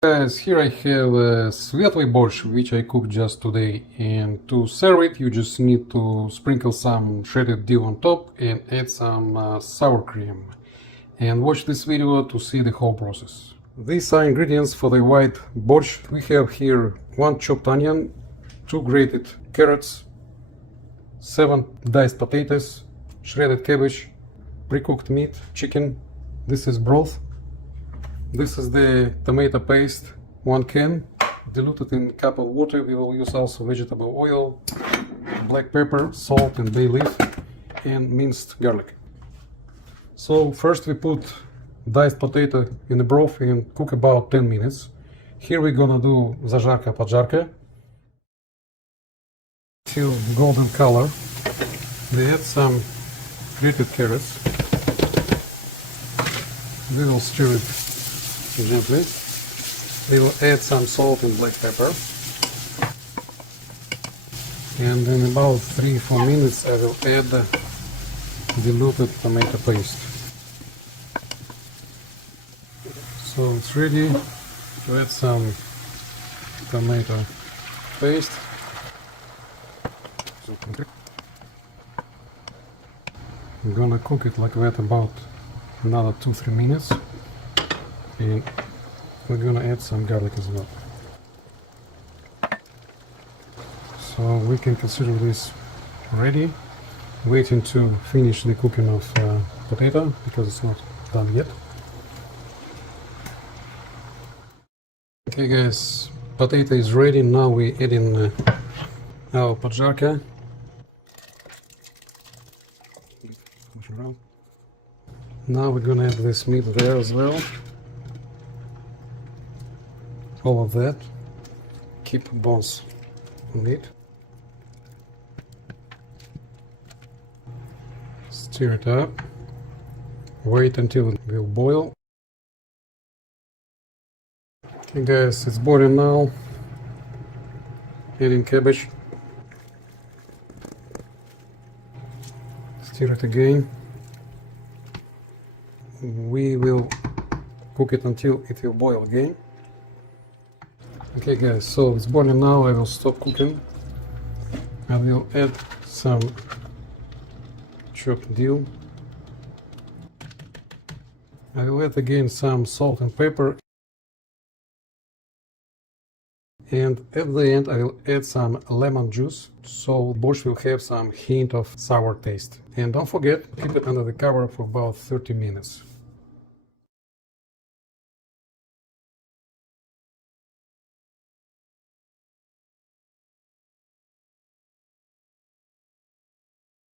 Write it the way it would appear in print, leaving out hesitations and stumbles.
Guys, here I have свежий борщ, which I cooked just today, and to serve it you just need to sprinkle some shredded dill on top and add some sour cream. And watch this video to see the whole process. These are ingredients for the white борщ. We have here 1 chopped onion, 2 grated carrots, 7 diced potatoes, shredded cabbage, pre-cooked meat, chicken. This is broth. This is the tomato paste, 1 can, diluted in a cup of water. We will use also vegetable oil, black pepper, salt and bay leaf, and minced garlic. So first we put diced potato in the broth and cook about 10 minutes. Here we're gonna do зажарка-поджарка till golden color. We add some grated carrots. We will stir it gently. We will add some salt and black pepper. And in about 3-4 minutes I will add the diluted tomato paste. So it's ready to add some tomato paste. I'm gonna cook it like that about another 2-3 minutes. And we're gonna add some garlic as well. So we can consider this ready. Waiting to finish the cooking of potato because it's not done yet. Okay guys, potato is ready. Now we add in our поджарка. Now we're gonna add this meat there as well. All of that. Keep bones on it. Stir it up. Wait until it will boil. Okay guys, it's boiling now. Adding cabbage. Stir it again. We will cook it until it will boil again. Okay guys, so it's boiling now. I will stop cooking. I will add some chopped dill. I will add again some salt and pepper. And at the end I will add some lemon juice, so борщ will have some hint of sour taste. And don't forget, keep it under the cover for about 30 minutes.